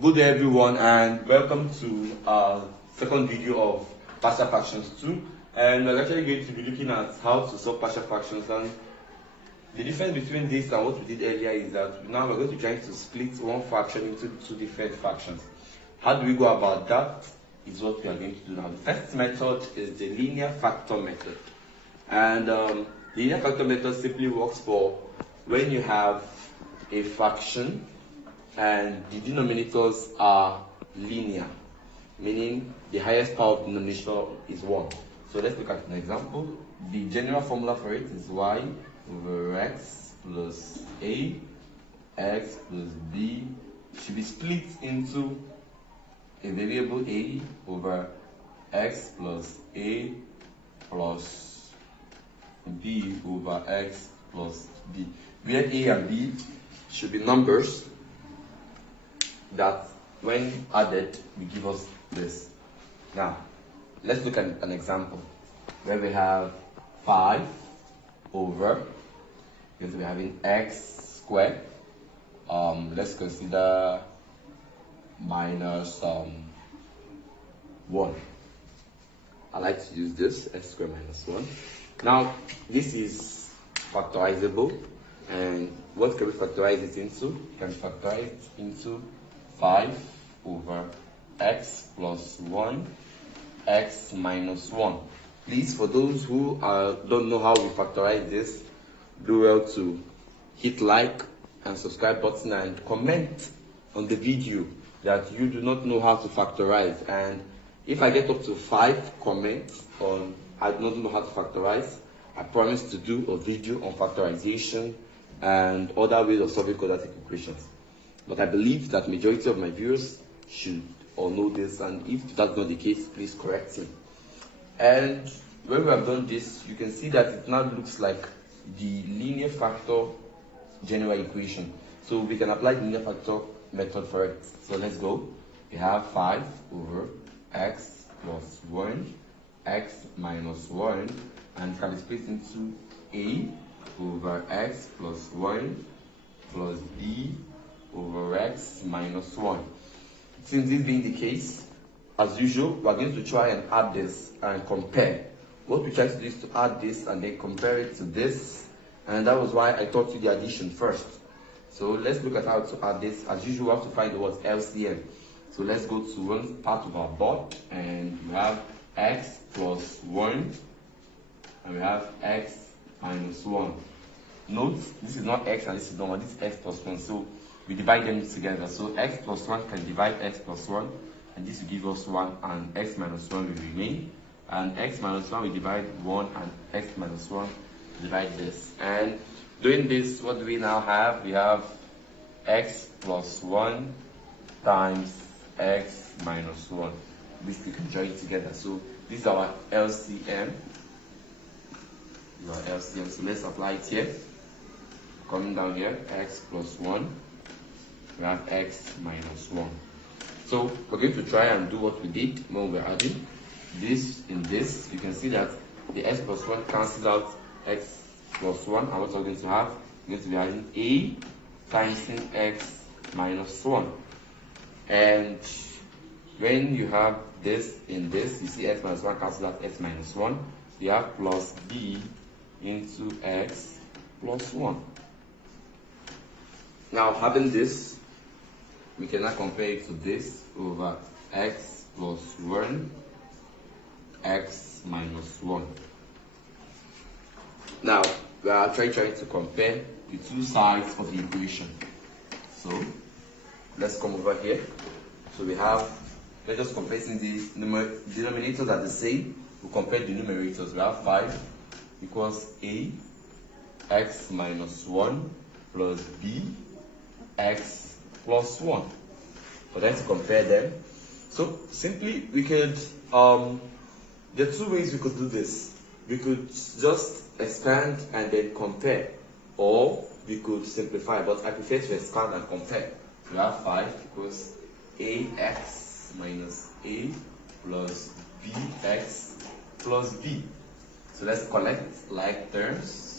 Good day everyone, and welcome to our second video of partial fractions 2. And we're actually going to be looking at how to solve partial fractions. And the difference between this and what we did earlier is that now we're going to try to split one fraction into two different fractions. How do we go about that is what we are going to do now. The first method is the linear factor method. And the linear factor method simply works for when you have a fraction and the denominators are linear, meaning the highest power of the denominator is 1. So let's look at an example. The general formula for it is y over x plus a, x plus b should be split into a variable a over x plus a plus b over x plus b, where a and b should be numbers that when added will give us this. Now let's look at an example where we have 5 over, because we're having x squared, let's consider minus 1. I like to use this, x squared minus 1. Now this is factorizable, and what can we factorize it into? We can factorize it into 5 over x plus 1, x minus 1. Please, for those who don't know how we factorize this, do well to hit like and subscribe button and comment on the video that you do not know how to factorize. And if I get up to 5 comments on I do not know how to factorize, I promise to do a video on factorization and other ways of solving quadratic equations. But I believe that majority of my viewers should all know this, and if that's not the case, please correct me. And when we have done this, you can see that it now looks like the linear factor general equation. So we can apply the linear factor method for it. So let's go. We have 5 over x plus 1, x minus 1, and it can be split into a over x plus 1 plus b over x minus 1. Since this being the case, as usual, we are going to try and add this and compare. What we try to do is to add this and then compare it to this, and that was why I taught you the addition first. So let's look at how to add this. As usual, we have to find the word LCM. So let's go to one part of our board, and we have x plus 1 and we have x minus 1. Note, this is not x and this is not 1, this is x plus 1. So we divide them together. So x plus 1 can divide x plus 1, and this will give us 1, and x minus 1 will remain. And x minus 1 will divide 1, and x minus 1 will divide this. And doing this, what do we now have? We have x plus 1 times x minus 1, which we can join together. So this is our LCM. So let's apply it here. Coming down here, x plus 1. We have x minus 1. So we're going to try and do what we did when we're adding this in this. You can see that the x plus 1 cancels out x plus 1, and what we're going to have, we're going to be having a times x minus 1. And when you have this in this, you see x minus 1 cancels out x minus 1. So you have plus b into x plus 1. Now having this, we can now compare it to this over x plus 1, x minus 1. Now we are trying to compare the two sides of the equation. So let's come over here. So we have, let's just compare, since the denominators are the same, we compare the numerators. We have 5 equals a, x minus 1 plus b, x plus 1. For them to compare them. So simply we could, there are two ways we could do this. We could just expand and then compare, or we could simplify, but I prefer to expand and compare. We have 5 equals ax minus a plus bx plus b. So let's collect like terms.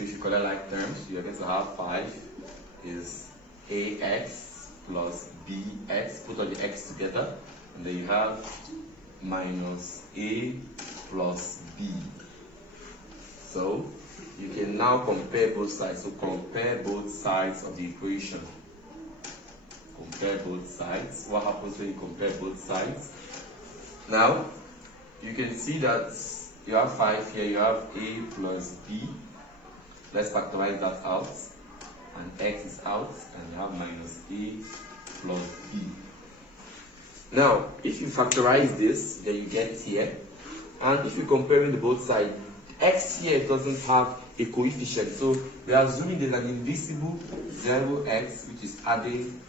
So if you collect like terms, you're going to have 5 is ax plus bx, put all the x together, and then you have minus a plus b. So you can now compare both sides. So compare both sides of the equation. Compare both sides. What happens when you compare both sides? Now, you can see that you have 5 here, you have a plus b. Let's factorize that out. And x is out, and you have minus a plus b. Now, if you factorize this, then you get here. And if you're comparing the both sides, x here doesn't have a coefficient. So we are assuming there's an invisible 0x, which is adding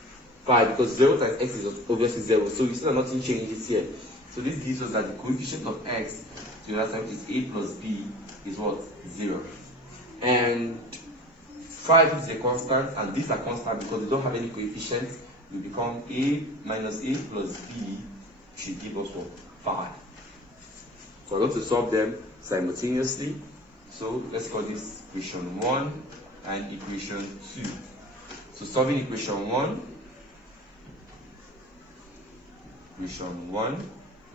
5, because 0 times x is obviously 0. So you see that nothing changes here. So this gives us that the coefficient of x to the other side, which is a plus b, is what? 0. And 5 is a constant, and these are constant because they don't have any coefficients. Will become a minus a plus b should give us what? 5. So I'm going to solve them simultaneously. So let's call this equation 1 and equation 2. So solving equation 1,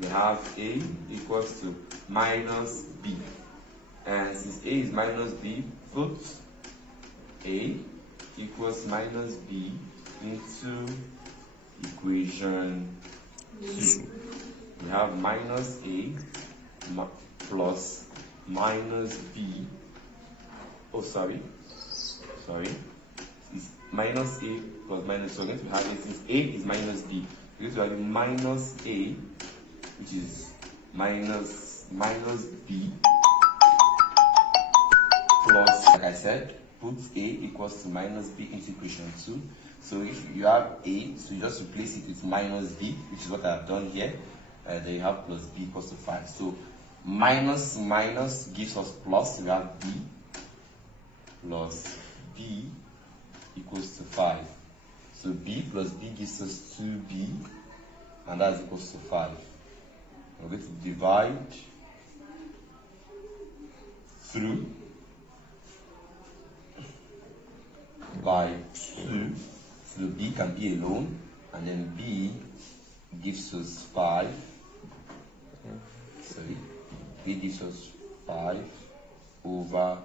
we have a equals to minus b. And since a is minus b, put a equals minus b into equation 2. We have minus a plus minus b. Oh, sorry. It's minus a plus minus. So we're going to have it since a is minus b. We're going to have minus a, which is minus b plus, like I said, put a equals to minus b into equation 2. So if you have a, so you just replace it with minus b, which is what I have done here. Then you have plus b equals to 5. So minus minus gives us plus. We have b plus b equals to 5. So b plus b gives us 2b, and that's equals to 5. We're going to divide through by 2. So b can be alone, and then b gives us 5. Sorry, b gives us 5 over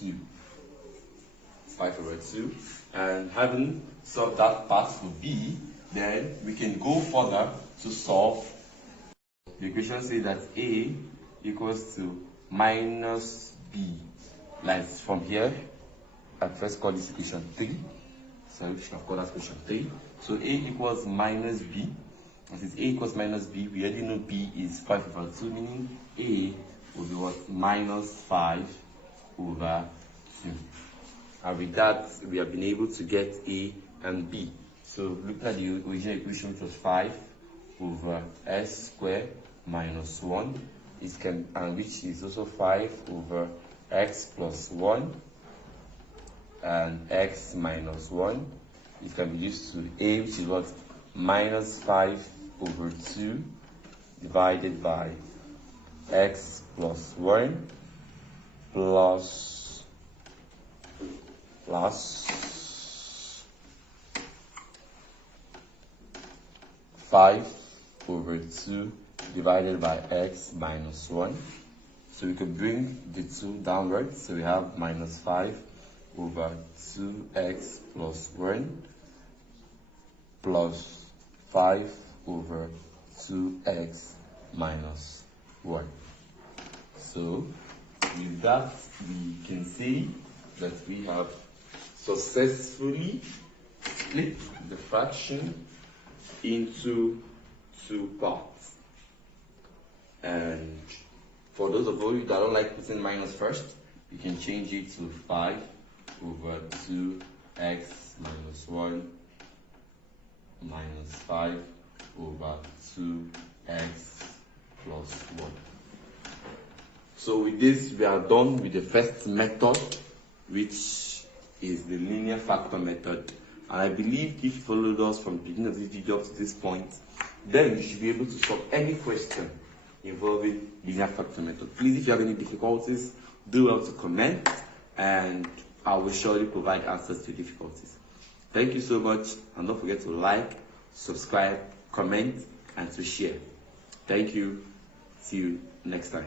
2. 5 over 2. And having solved that part for b, then we can go further to solve. The equation says that a equals to minus b. Like from here, I first call this equation 3. So we should have called that equation 3. So a equals minus b. And since a equals minus b, we already know b is 5 over 2, meaning a will be what? Minus 5 over 2. And with that, we have been able to get a and b. So looking at the original equation, which was 5 over s squared minus 1, which is also 5 over x plus 1 and x minus 1. It can be used to a, which is what? Minus 5 over 2 divided by x plus 1 plus 5 over 2 divided by x minus 1. So we can bring the 2 downwards. So we have minus 5 over 2x plus 1 plus 5 over 2x minus 1. So with that, we can say that we have successfully split the fraction into 2 parts. And for those of you that don't like putting minus first, you can change it to 5 over 2x minus 1 minus 5 over 2x plus 1. So with this, we are done with the first method, which is the linear factor method. And I believe if you followed us from the beginning of this video up to this point, then you should be able to solve any question involving linear factor method. Please, if you have any difficulties, do well to comment, and I will surely provide answers to difficulties. Thank you so much, and don't forget to like, subscribe, comment, and to share. Thank you. See you next time.